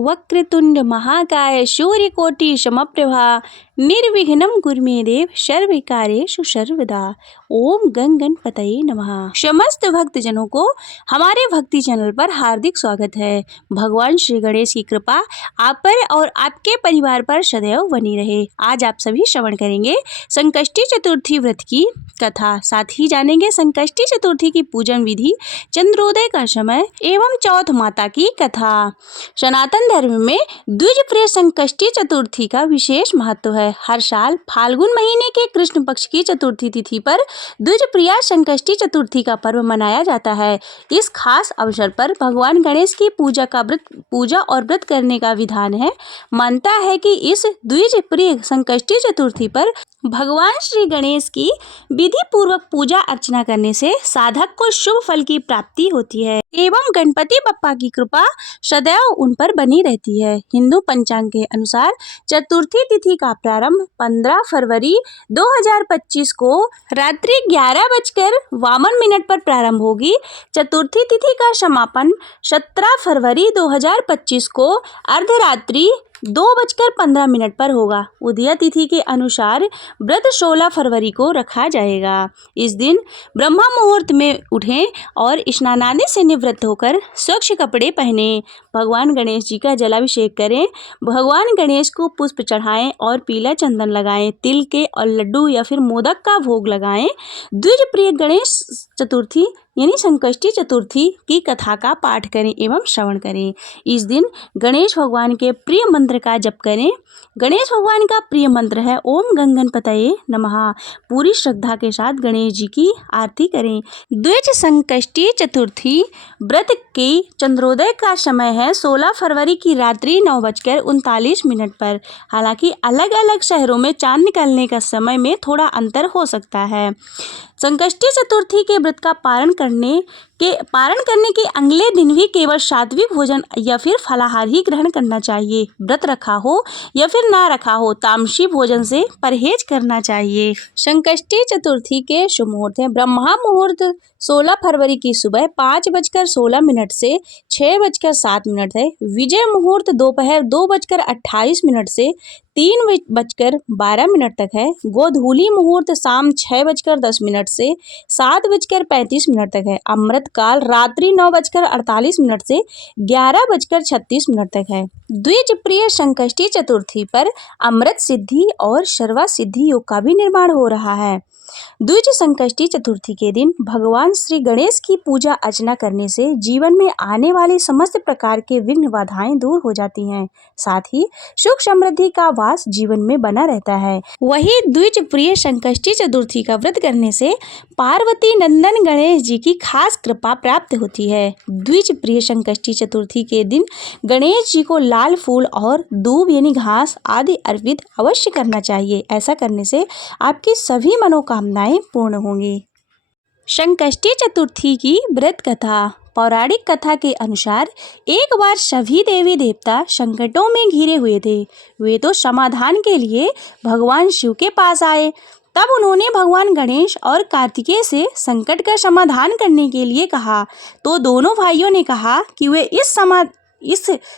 वक्रतुंड महाकाय सूर्यकोटि समप्रभा निर्विघ्नं कुरु मे देव सर्वकार्येषु सर्वदा। ओम गण गणपतये नमः। समस्त भक्तजनों को हमारे भक्ति चैनल पर हार्दिक स्वागत है। भगवान श्री गणेश की कृपा आप पर और आपके परिवार पर सदैव बनी रहे। आज आप सभी श्रवण करेंगे संकष्टी चतुर्थी व्रत की कथा, साथ ही जानेंगे संकष्टी चतुर्थी की पूजन विधि, चंद्रोदय का समय एवं चौथ माता की कथा। सनातन धर्म में द्विज प्रिय संकष्टी चतुर्थी का विशेष महत्व है। हर साल फाल्गुन महीने के कृष्ण पक्ष की चतुर्थी तिथि पर द्विज प्रिया संकष्टी चतुर्थी का पर्व मनाया जाता है। इस खास अवसर पर भगवान गणेश की पूजा और व्रत करने का विधान है। मानता है कि इस द्विज प्रिय संकष्टी चतुर्थी पर भगवान श्री गणेश की विधि पूर्वक पूजा अर्चना करने से साधक को शुभ फल की प्राप्ति होती है एवं गणपति बप्पा की कृपा सदैव उन पर बनी रहती है। हिंदू पंचांग के अनुसार चतुर्थी तिथि का प्रारंभ 15 फरवरी 2025 को रात्रि 11:52 पर प्रारंभ होगी। चतुर्थी तिथि का समापन 17 फरवरी 2025 को अर्धरात्रि 2:15 पर होगा। उदय तिथि के अनुसार व्रत 16 फरवरी को रखा जाएगा। इस दिन ब्रह्म मुहूर्त में उठें और स्नानादि से निवृत्त होकर स्वच्छ कपड़े पहने भगवान गणेश जी का जलाभिषेक करें। भगवान गणेश को पुष्प चढ़ाएं और पीला चंदन लगाएं। तिल के और लड्डू या फिर मोदक का भोग लगाएं। द्विज प्रिय गणेश चतुर्थी यानी संकष्टी चतुर्थी की कथा का पाठ करें एवं श्रवण करें। इस दिन गणेश भगवान के प्रिय मंत्र का जप करें। गणेश भगवान का प्रिय मंत्र है ओम गण गणपतये नमः। पूरी श्रद्धा के साथ गणेश जी की आरती करें। द्विज संकष्टी चतुर्थी व्रत की चंद्रोदय का समय है 16 फरवरी की रात्रि 9:39 पर। हालांकि अलग अलग शहरों में चांद निकलने का समय में थोड़ा अंतर हो सकता है। संकष्टी चतुर्थी के व्रत का पारण करने के अगले दिन भी केवल सात्विक भोजन या फिर फलाहार ही ग्रहण करना चाहिए। व्रत रखा हो या फिर ना रखा हो, तामसी भोजन से परहेज करना चाहिए। संकष्टी चतुर्थी के शुभ मुहूर्त है। ब्रह्मा मुहूर्त 16 फरवरी की सुबह 5:16 से 6:07 है। विजय मुहूर्त दोपहर 2:28 से 3:12 तक है। गोधूली मुहूर्त शाम 6:10 से 7:35 तक है। अमृत काल रात्रि 9:48 से 11:36 तक है। द्विज प्रिय संकष्टी चतुर्थी पर अमृत सिद्धि और सर्वा सिद्धि योग का भी निर्माण हो रहा है। द्विज संकष्टी चतुर्थी के दिन भगवान श्री गणेश की पूजा अर्चना करने से जीवन में आने वाली समस्त प्रकार के विघ्न बाधाएं दूर हो जाती हैं। साथ ही सुख समृद्धि का वास जीवन में बना रहता है। वही द्विज प्रिय संकष्टी चतुर्थी का व्रत करने से पार्वती नंदन गणेश जी की खास कृपा प्राप्त होती है। द्विज प्रिय संकष्टी चतुर्थी के दिन गणेश जी को लाल फूल और दूब यानी घास आदि अर्पित अवश्य करना चाहिए। ऐसा करने से आपकी सभी मनोकामनाएं पूर्ण होंगी। संकष्टी चतुर्थी की व्रत कथा। पौराणिक कथा के अनुसार एक बार सभी देवी देवता संकटों में घिरे हुए थे। वे तो समाधान के लिए भगवान शिव के पास आए। तब उन्होंने भगवान गणेश और कार्तिकेय से संकट का समाधान करने के लिए कहा। तो दोनों भाइयों ने कहा कि वे इस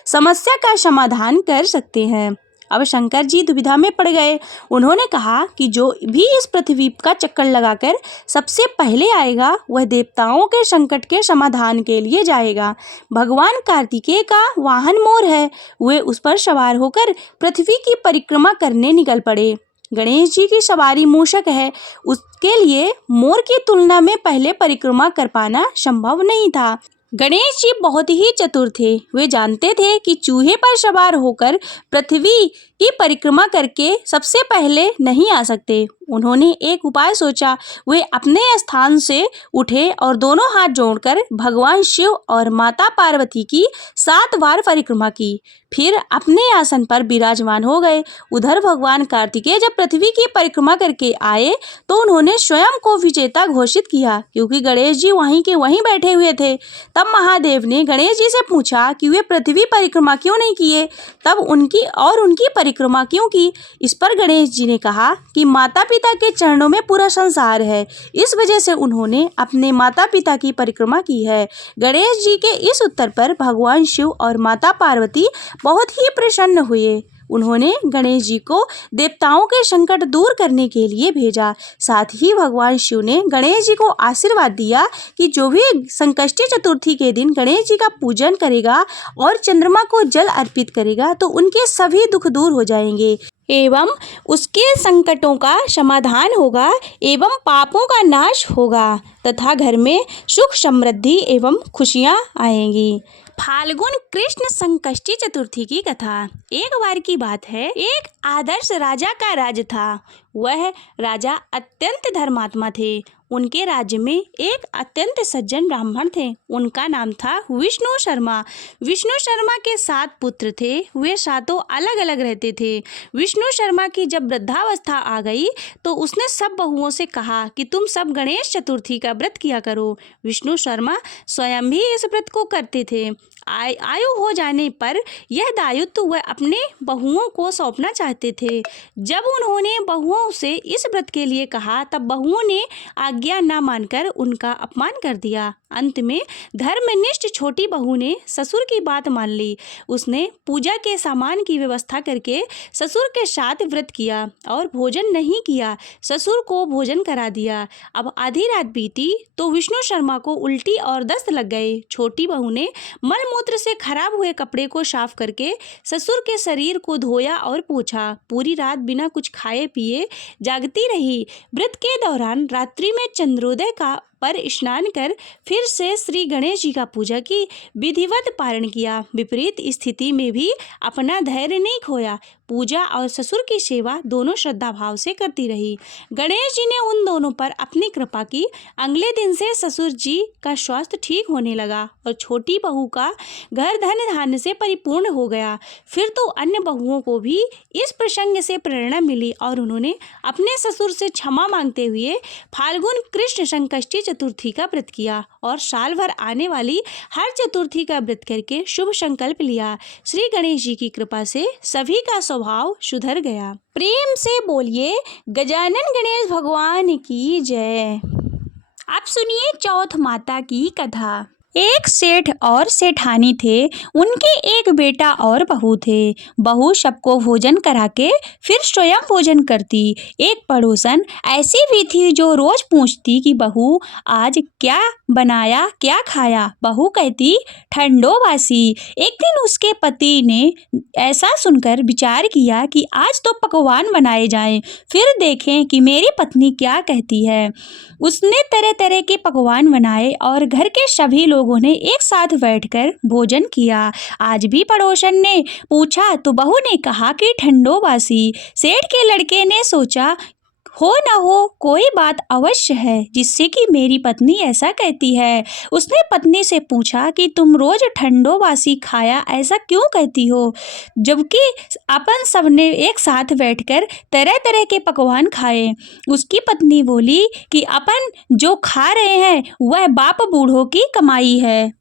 समस्या का समाधान कर सकते हैं। अब शंकर जी दुविधा में पड़ गए। उन्होंने कहा कि जो भी इस पृथ्वी का चक्कर लगाकर सबसे पहले आएगा वह देवताओं के संकट के समाधान के लिए जाएगा। भगवान कार्तिकेय का वाहन मोर है। वे उस पर सवार होकर पृथ्वी की परिक्रमा करने निकल पड़े। गणेश जी की सवारी मूषक है, उसके लिए मोर की तुलना में पहले परिक्रमा कर पाना संभव नहीं था। गणेश जी बहुत ही चतुर थे। वे जानते थे कि चूहे पर सवार होकर पृथ्वी की परिक्रमा करके सबसे पहले नहीं आ सकते। उन्होंने एक उपाय सोचा। वे अपने स्थान से उठे और दोनों हाथ जोड़कर भगवान शिव और माता पार्वती की 7 बार परिक्रमा की। फिर अपने आसन पर विराजमान हो गए। उधर भगवान कार्तिकेय जब पृथ्वी की परिक्रमा करके आए तो उन्होंने स्वयं को विजेता घोषित किया, क्योंकि गणेश जी वहीं के वहीं बैठे हुए थे। तब महादेव ने गणेश जी से पूछा कि वे पृथ्वी परिक्रमा क्यों नहीं किए। तब उनकी परिक्रमा क्यों की? इस पर गणेश जी ने कहा कि माता पिता के चरणों में पूरा संसार है, इस वजह से उन्होंने अपने माता पिता की परिक्रमा की है। गणेश जी के इस उत्तर पर भगवान शिव और माता पार्वती बहुत ही प्रसन्न हुए। उन्होंने गणेश जी को देवताओं के संकट दूर करने के लिए भेजा। साथ ही भगवान शिव ने गणेश जी को आशीर्वाद दिया कि जो भी संकष्टी चतुर्थी के दिन गणेश जी का पूजन करेगा और चंद्रमा को जल अर्पित करेगा तो उनके सभी दुख दूर हो जाएंगे एवं उसके संकटों का समाधान होगा एवं पापों का नाश होगा तथा घर में सुख समृद्धि एवं खुशियां आएंगी। फाल्गुन कृष्ण संकष्टी चतुर्थी की कथा। एक बार की बात है, एक आदर्श राजा का राज्य था। वह राजा अत्यंत धर्मात्मा थे। उनके राज्य में एक अत्यंत सज्जन ब्राह्मण थे। उनका नाम था विष्णु शर्मा। विष्णु शर्मा के 7 पुत्र थे। वे 7 अलग अलग रहते थे। विष्णु शर्मा की जब वृद्धावस्था आ गई तो उसने सब बहुओं से कहा कि तुम सब गणेश चतुर्थी का व्रत किया करो। विष्णु शर्मा स्वयं भी इस व्रत को करते थे। आयु हो जाने पर यह दायित्व वह अपने बहुओं को सौंपना चाहते थे। जब उन्होंने बहुओं से इस व्रत के लिए कहा तब बहुओं ने आज्ञा न मानकर उनका अपमान कर दिया। अंत में धर्मनिष्ठ छोटी बहू ने ससुर की बात मान ली। उसने पूजा के सामान की व्यवस्था करके ससुर के साथ व्रत किया और भोजन नहीं किया। ससुर को भोजन करा दिया। अब आधी रात बीती तो विष्णु शर्मा को उल्टी और दस्त लग गए। छोटी बहू ने मलमूत्र से खराब हुए कपड़े को साफ करके ससुर के शरीर को धोया और पोंछा। पूरी रात बिना कुछ खाए पिए जागती रही। व्रत के दौरान रात्रि में चंद्रोदय का पर स्नान कर फिर से श्री गणेश जी का पूजा की, विधिवत पारण किया। विपरीत स्थिति में भी अपना धैर्य नहीं खोया। पूजा और ससुर की सेवा दोनों श्रद्धा भाव से करती रही। गणेश जी ने उन दोनों पर अपनी कृपा की। अगले दिन से ससुर जी का स्वास्थ्य ठीक होने लगा और छोटी बहू का घर धन धान्य से परिपूर्ण हो गया। फिर तो अन्य बहुओं को भी इस प्रसंग से प्रेरणा मिली और उन्होंने अपने ससुर से क्षमा मांगते हुए फाल्गुन कृष्ण संकष्टी चतुर्थी का व्रत किया और साल भर आने वाली हर चतुर्थी का व्रत करके शुभ संकल्प लिया। श्री गणेश जी की कृपा से सभी का स्वभाव सुधर गया। प्रेम से बोलिए गजानन गणेश भगवान की जय। अब सुनिए चौथ माता की कथा। एक सेठ और सेठानी थे। उनके एक बेटा और बहू थे। बहू सबको भोजन करा के फिर स्वयं भोजन करती। एक पड़ोसन ऐसी भी थी जो रोज पूछती कि बहू आज क्या बनाया, क्या खाया। बहू कहती ठंडो बासी। एक दिन उसके पति ने ऐसा सुनकर विचार किया कि आज तो पकवान बनाए जाएं, फिर देखें कि मेरी पत्नी क्या कहती है। उसने तरह तरह के पकवान बनाए और घर के सभी लोगों ने एक साथ बैठकर भोजन किया। आज भी पड़ोसन ने पूछा तो बहू ने कहा कि ठंडो बासी। सेठ के लड़के ने सोचा हो न हो कोई बात अवश्य है जिससे कि मेरी पत्नी ऐसा कहती है। उसने पत्नी से पूछा कि तुम रोज ठंडो बासी खाया ऐसा क्यों कहती हो, जबकि अपन सबने एक साथ बैठकर तरह तरह के पकवान खाए। उसकी पत्नी बोली कि अपन जो खा रहे हैं वह बाप बूढ़ों की कमाई है।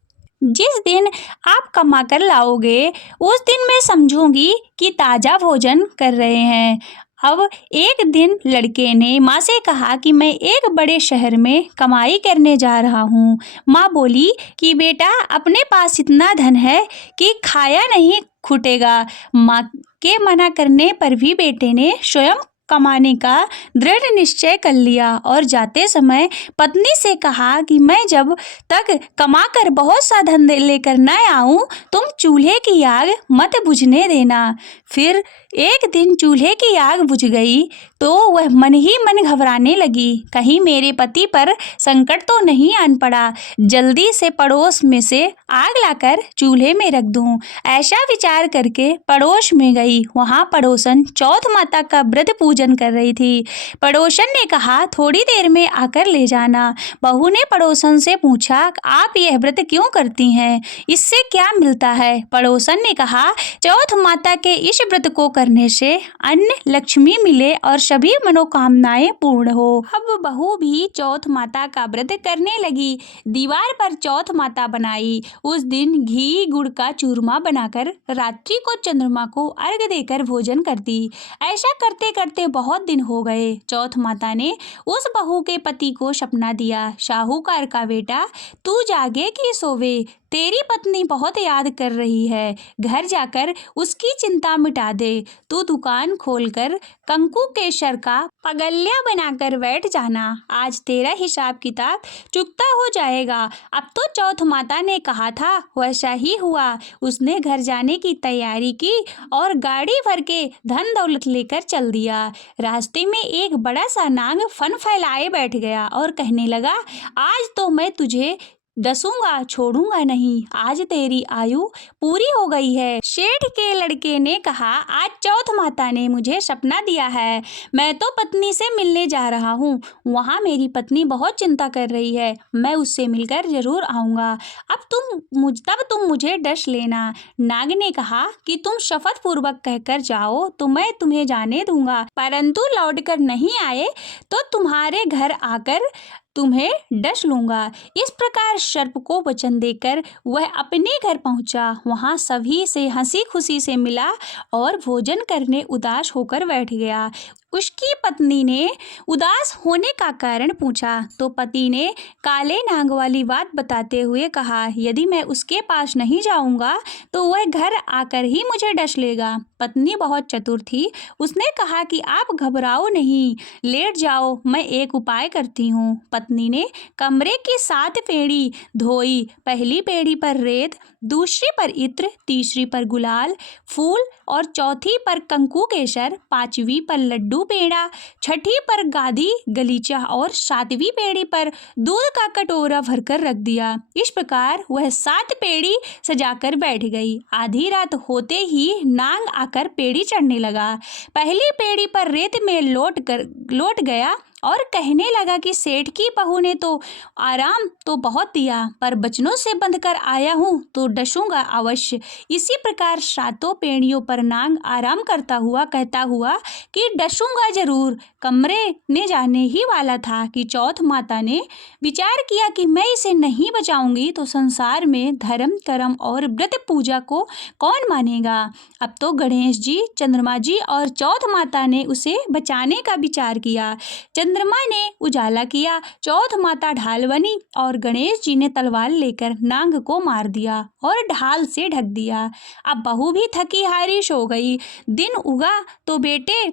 जिस दिन आप कमा कर लाओगे उस दिन मैं समझूंगी कि ताज़ा भोजन कर रहे हैं। अब एक दिन लड़के ने माँ से कहा कि मैं एक बड़े शहर में कमाई करने जा रहा हूँ। माँ बोली कि बेटा अपने पास इतना धन है कि खाया नहीं खुटेगा। माँ के मना करने पर भी बेटे ने स्वयं कमाने का दृढ़ निश्चय कर लिया और जाते समय पत्नी से कहा कि मैं जब तक कमा कर बहुत सा धन लेकर न आऊं तुम चूल्हे की आग मत बुझने देना। फिर एक दिन चूल्हे की आग बुझ गई तो वह मन ही मन घबराने लगी, कहीं मेरे पति पर संकट तो नहीं आन पड़ा, जल्दी से पड़ोस में से आग लाकर चूल्हे में रख दूं। ऐसा विचार करके पड़ोस में गई। वहां पड़ोसन चौथ माता का व्रत पूजन पूजन कर रही थी। पड़ोसन ने कहा, थोड़ी देर में आकर ले जाना। बहू ने पड़ोसन से पूछा, आप यह व्रत क्यों करती हैं? इससे क्या मिलता है? पड़ोसन ने कहा, चौथ माता के इस व्रत को करने से अन्न लक्ष्मी मिले और सभी मनोकामनाएं पूर्ण हो। अब बहू भी चौथ माता का व्रत करने लगी। दीवार पर चौथ माता बनाई। उस दिन घी गुड़ का चूरमा बनाकर रात्रि को चंद्रमा को अर्घ देकर भोजन करती। ऐसा करते करते बहुत दिन हो गए। चौथ माता ने उस बहू के पति को सपना दिया, साहूकार का बेटा, तू जागे कि सोवे, तेरी पत्नी बहुत याद कर रही है, घर जाकर उसकी चिंता मिटा दे। तू दुकान खोलकर कंकु केसर का पगल्या बनाकर बैठ जाना। आज तेरा हिसाब किताब चुकता हो जाएगा। अब तो चौथ माता ने कहा था वैसा ही हुआ। उसने घर जाने की तैयारी की और गाड़ी भर के धन दौलत लेकर चल दिया। रास्ते में एक बड़ा सा नाग फन फैलाए बैठ गया और कहने लगा, आज तो मैं तुझे डसूंगा, छोड़ूंगा नहीं। आज तेरी आयु पूरी हो गई है। सेठ के लड़के ने कहा, आज चौथ माता ने मुझे सपना दिया है, मैं तो पत्नी से मिलने जा रहा हूँ। वहाँ मेरी पत्नी बहुत चिंता कर रही है, मैं उससे मिलकर जरूर आऊँगा। तब तुम मुझे डस लेना। नाग ने कहा कि तुम शपथ पूर्वक कहकर जाओ तो मैं तुम्हें जाने दूंगा, परंतु लौटकर नहीं आए तो तुम्हारे घर आकर तुम्हें डस लूंगा। इस प्रकार सर्प को वचन देकर वह अपने घर पहुंचा। वहां सभी से हंसी खुशी से मिला और भोजन करने उदास होकर बैठ गया। उसकी पत्नी ने उदास होने का कारण पूछा तो पति ने काले नाग वाली बात बताते हुए कहा, यदि मैं उसके पास नहीं जाऊंगा तो वह घर आकर ही मुझे डस लेगा। पत्नी बहुत चतुर थी। उसने कहा कि आप घबराओ नहीं, लेट जाओ, मैं एक उपाय करती हूँ। पत्नी ने कमरे की 7 पेड़ी धोई। पहली पेड़ी पर रेत, दूसरी पर इत्र, तीसरी पर गुलाल फूल और चौथी पर कंकु केसर, 5वीं पर लड्डू पेड़ा, 6ठी पर गादी गलीचा और 7वीं पेड़ी पर दूध का कटोरा भरकर रख दिया। इस प्रकार वह 7 पेड़ी सजाकर बैठ गई। आधी रात होते ही नाग आकर पेड़ी चढ़ने लगा। पहली पेड़ी पर रेत में लौट गया और कहने लगा कि सेठ की बहू ने तो आराम तो बहुत दिया, पर बचनों से बंध कर आया हूँ तो डसूंगा अवश्य। इसी प्रकार 7 पेड़ियों पर नाग आराम करता हुआ कहता हुआ कि डसूंगा जरूर। कमरे ने जाने ही वाला था कि चौथ माता ने विचार किया कि मैं इसे नहीं बचाऊंगी तो संसार में धर्म कर्म और व्रत पूजा को कौन मानेगा। अब तो गणेश जी, चंद्रमा जी और चौथ माता ने उसे बचाने का विचार किया। चंद्रमा ने उजाला किया, चौथ माता ढाल बनी और गणेश जी ने तलवार लेकर नाग को मार दिया और ढाल से ढक दिया। अब बहू भी थकी हारी सो गई। दिन उगा तो बेटे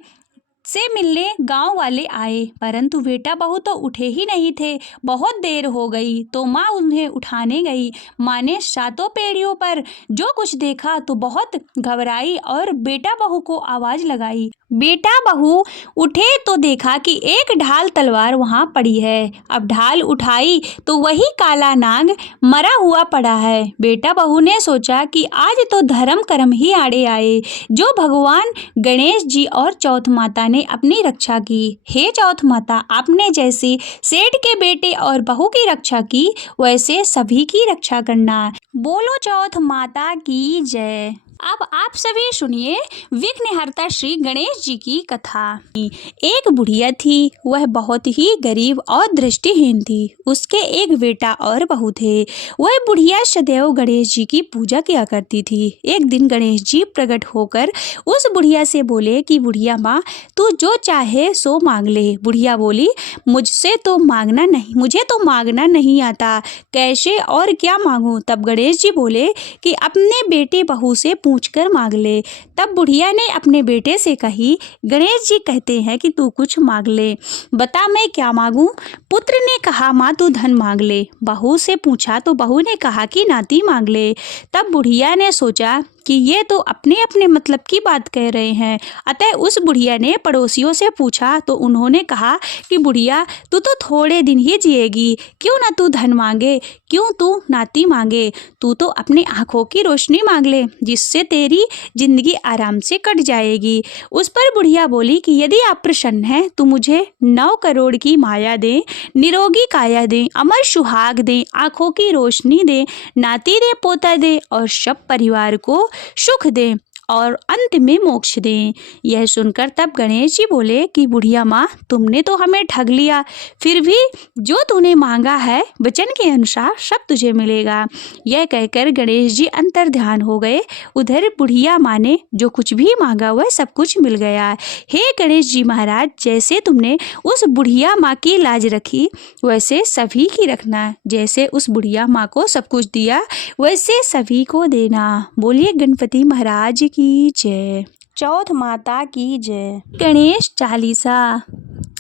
से मिलने गांव वाले आए, परंतु बेटा बहू तो उठे ही नहीं थे। बहुत देर हो गई तो माँ उन्हें उठाने गई। माँ ने 7 पेड़ियों पर जो कुछ देखा तो बहुत घबराई और बेटा बहू को आवाज लगाई। बेटा बहू उठे तो देखा कि एक ढाल तलवार वहां पड़ी है। अब ढाल उठाई तो वही काला नाग मरा हुआ पड़ा है। बेटा बहू ने सोचा कि आज तो धर्म कर्म ही आड़े आए, जो भगवान गणेश जी और चौथ माता ने अपनी रक्षा की। हे चौथ माता, आपने जैसे सेठ के बेटे और बहू की रक्षा की वैसे सभी की रक्षा करना। बोलो चौथ माता की जय। अब आप सभी सुनिए विघ्नहर्ता श्री गणेश जी की कथा। एक बुढ़िया थी, वह बहुत ही गरीब और दृष्टिहीन थी। उसके एक बेटा और बहू थे। वह बुढ़िया सदैव गणेश जी की पूजा किया करती थी। एक दिन गणेश जी प्रकट होकर उस बुढ़िया से बोले कि बुढ़िया माँ, तू जो चाहे सो मांग ले। बुढ़िया बोली, मुझे तो मांगना नहीं आता, कैसे और क्या मांगूं। तब गणेश जी बोले कि अपने बेटे बहू से पूछकर मांग ले। तब बुढ़िया ने अपने बेटे से कही, गणेश जी कहते हैं कि तू कुछ मांग ले, बता मैं क्या मांगूं। पुत्र ने कहा, माँ तू धन मांग ले। बहू से पूछा तो बहू ने कहा कि नाती मांग ले। तब बुढ़िया ने सोचा कि ये तो अपने अपने मतलब की बात कह रहे हैं। अतः उस बुढ़िया ने पड़ोसियों से पूछा तो उन्होंने कहा कि बुढ़िया, तू तो थोड़े दिन ही जिएगी, क्यों ना तू धन मांगे, क्यों तू नाती मांगे, तू तो अपनी आंखों की रोशनी मांग ले, जिससे तेरी जिंदगी आराम से कट जाएगी। उस पर बुढ़िया बोली कि यदि आप प्रसन्न हैं तो मुझे 9 करोड़ की माया दें, निरोगी काया दें, अमर सुहाग दें, आंखों की रोशनी दें, नाती दे, पोता दे और सब परिवार को सुख दें और अंत में मोक्ष दें। यह सुनकर तब गणेश जी बोले कि बुढ़िया माँ, तुमने तो हमें ठग लिया, फिर भी जो तूने मांगा है वचन के अनुसार सब तुझे मिलेगा। यह कहकर गणेश जी अंतर ध्यान हो गए। उधर बुढ़िया माँ ने जो कुछ भी मांगा वह सब कुछ मिल गया। हे गणेश जी महाराज, जैसे तुमने उस बुढ़िया माँ की लाज रखी वैसे सभी की रखना, जैसे उस बुढ़िया माँ को सब कुछ दिया वैसे सभी को देना। बोलिए गणपति महाराज की जय। चौथ माता की जय। गणेश चालीसा।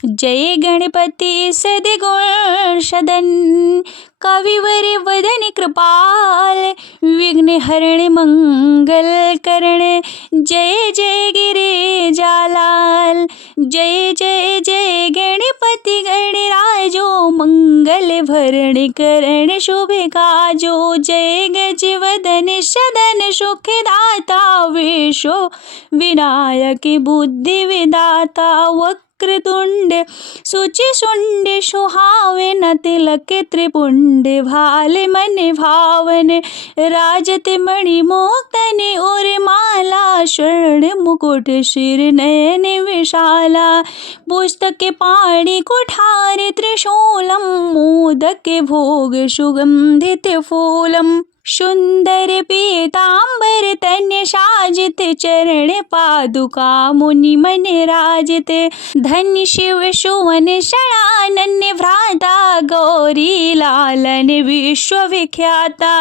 जय गणपति सद्गुण सदन, कविवर वदन कृपाल, विघ्न हरण मंगल करण, जय जय गिरे जालाल। जय जय जय गणपति गणराजो, मंगल भरण करण शुभ काजो, जय गज वदन सदन सुखदाता, विश्व विनायक बुद्धि विदाता, वक्रतुंड सुचि शुंड सुहावे, न तिलक त्रिपुंड भाल मन भावन, राजत मणि मोक्तन और माला, स्वर्ण मुकुट शिर नयन विशाला, पुस्तक पाणि कुठार त्रिशूलम, मोदक भोग सुगंधित फूलम, सुंदर पीतांबर तन्य साजित, चरण पादुका मुनि मन राजित, धन्य शिव सुवन शरण्य भ्राता, गौरी लालन विश्व विख्याता,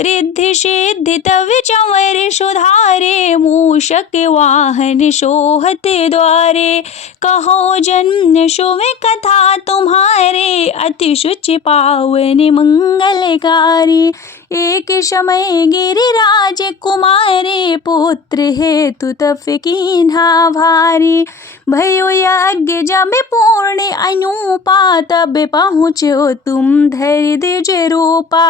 रिद्धि सिद्धि तव चंवर सुधारे, मूषक वाहन शोहत द्वारे, कहो जन्म शुभ कथा तुम्हारे, अति शुचि पावन मंगलकारी, एक समय गिरिराज कुमारे, पुत्र हेतु तप कीन्हा भारी, भयो यज्ञ जब पूर्ण अनुपा, तब पहुँचो तुम धरि द्विज रूपा,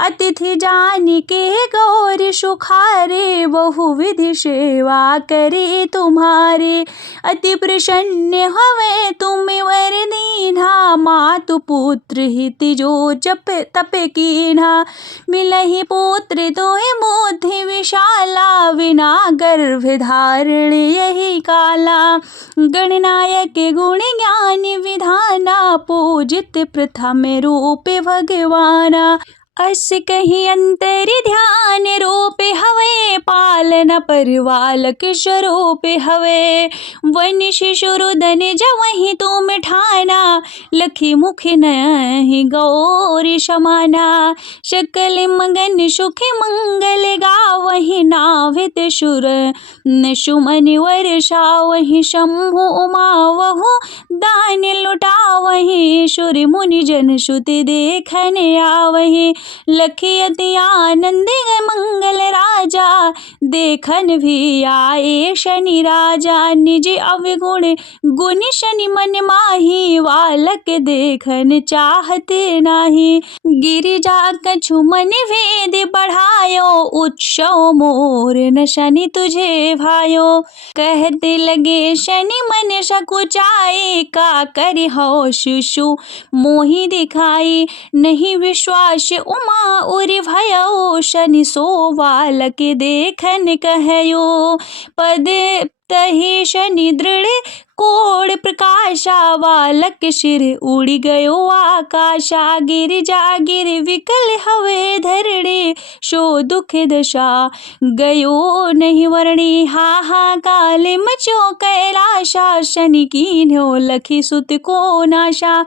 अतिथि जान के गौर सुखारे, बहुविधि सेवा करे तुम्हारे, अति प्रसन्न हवे तुम वर दीन्हा, मातु पुत्र हित जो जप तप कीन्हा, मिलहि पुत्र तोहि बुद्धि विशाला, बिना गर्भ धारण यही काला, गणनायक गुण ज्ञान विधाना, पूजित प्रथम रूप भगवाना, अस कही अंतर ध्यान रूप हवे, पालन परिवालक स्वरूप हवे, वन शिशुरुदन जवहि तुम ठाना, लखी मुख नहीं गौरी समाना, सकल मगन सुख मंगल गावहि, नाभित सुर न सुमन वर्षावहि, शंभु उमावहु दान लुटावहि, सुर मुनि जन सुति देखन आवहि, लखी अति आनंद मंगल राजा, देखन भी आए शनि राजा, निज अवगुण गुण शनि मन माही, बालक देखन चाहते नाही, गिरिजा कछु मन भेद बढ़ायो, उत्सव मोर न शनि तुझे भायो, कहते लगे शनि मन सकुचाए, का करि हो शिशु मोहि दिखाई, नहीं विश्वास उमा उर भयो, शनि सो बालक देखन कहयो, पद तहि शनि दृढ़ कोड़ प्रकाशा, बालक सिर उड़ गयो आकाशा, गिरिजा गिर विकल हवे धरणी, सो दुख दशा गयो नहीं वर्णी, हा काल मचो कैलाशा, शनि कीन्हो लखी सुत को नाशा,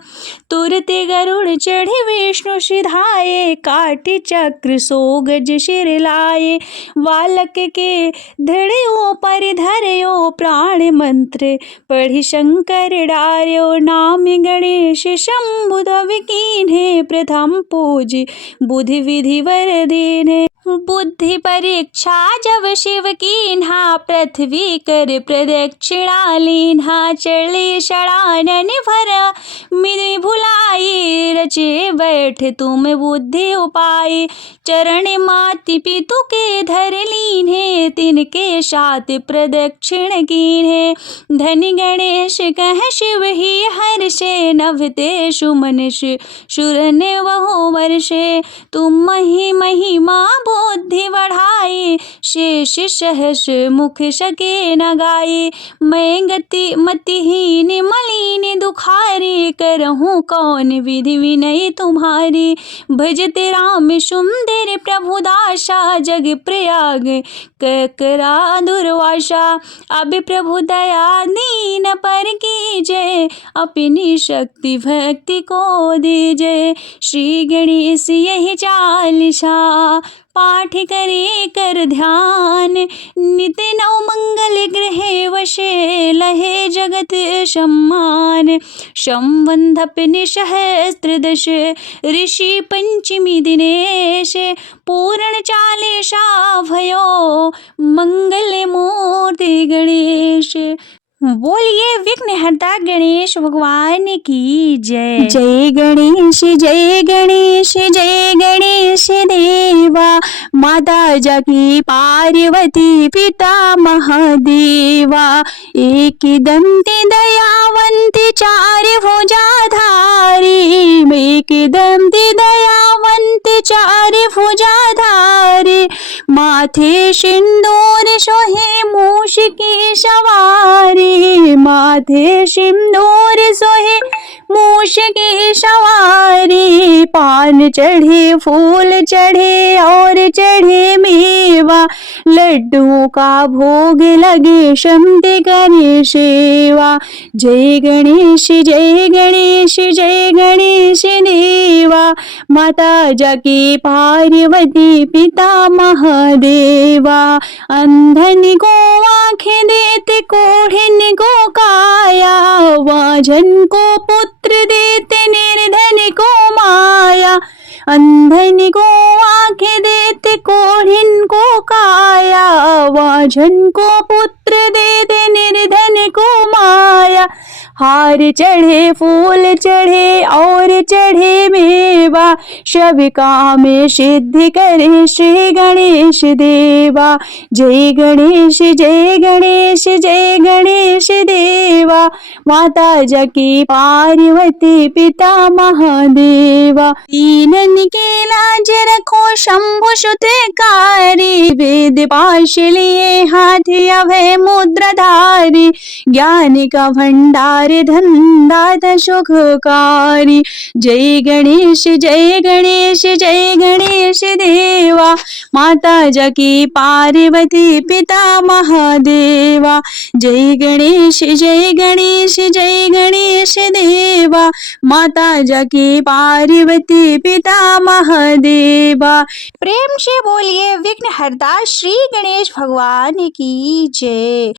तुरत गरुड़ चढ़े विष्णु सिधाए, काटि चक्र सो गज सिर लाए, बालक के धड़ियों पर धरयो, प्राण मंत्र पढ़ि शंकर डार्यो, नाम गणेश शंभु तब कीन्हे, प्रथम पूज बुधि विधि वर दीन्हे। बुद्धि परीक्षा जब शिव कीन्हा, पृथ्वी कर प्रदक्षिणा लीन्हा। चढ़ी षडानन भर मिरि भुलाई, रचे बैठ तुम बुद्धि उपाय। चरण माति पितु के धर लीन्हे, तिनके साथ प्रदक्षिण कीन्हे। धनि गणेश कह शिव ही हर्षे, नभते सुमन सुरन बहु वर्षे। तुम महिमा बुद्धि बढ़ाई, शेष सहस मुख सके न गाई। मैं गति मतिहीन मलिन दुखारी, करहूँ कौन विधि विनय तुम्हारी। भजते राम सुंदर प्रभु दासा, जग प्रयाग करा दुर्वासा। अब प्रभु दया दीन पर कीजय, अपनी शक्ति भक्ति को दीजय। श्री गणेश यही चालीसा, पाठ करे कर ध्यान। नित्य नव मंगल गृह वशे, लहे जगत सम्मान। संबंधप निसहस्त्र दश, ऋषि पंचमी दिनेश। पूर्ण चालीसा भयो, मंगल मूर्ति गणेश। बोलिए विघ्नहर्ता गणेश भगवान की जय। जय गणेश जय गणेश जय गणेश देवा। माता जाकी पार्वती पिता महादेवा। एक दंती दयावंती चार भुजाधारी, एक दंती दयावंती चार भुजाधारी। माथे सिंदूर सोहे मूष की सवारी, माथे सिंदूर सोहे मूष की सवारी। पान चढ़े फूल चढ़े और चढ़े मेवा, लड्डू का भोग लगे शम्ति करे सेवा। जय गणेश जय गणेश जय गणेश देवा। माता जाकी पार्वती पिता महादेवा। अंधन को आँखें देते कोढ़िन को काया, वाजन को पुत्र देते निर्धन को माया। अंधन को आँखें देते कोढ़िन को काया, वाजन को पुत्र देते निर्धन को माया। हार चढ़े फूल चढ़े और चढ़े मेवा, सब काम सिद्धि करे श्री गणेश देवा। जय गणेश जय गणेश जय गणेश देवा। माता जाकी पार्वती पिता महादेवा। दीनन के लाज रखो शंभु सुतकारी, वेद पाश लिए हाथ अभय मुद्राधारी। ज्ञान का भंडार धन दाता सुखकारी। जय गणेश जय गणेश जय गणेश देवा। माता जाकी पार्वती पिता महादेवा। जय गणेश जय गणेश जय गणेश देवा। माता जाकी पार्वती पिता महादेवा। प्रेम से बोलिए विघ्नहर्ता श्री गणेश भगवान की जय।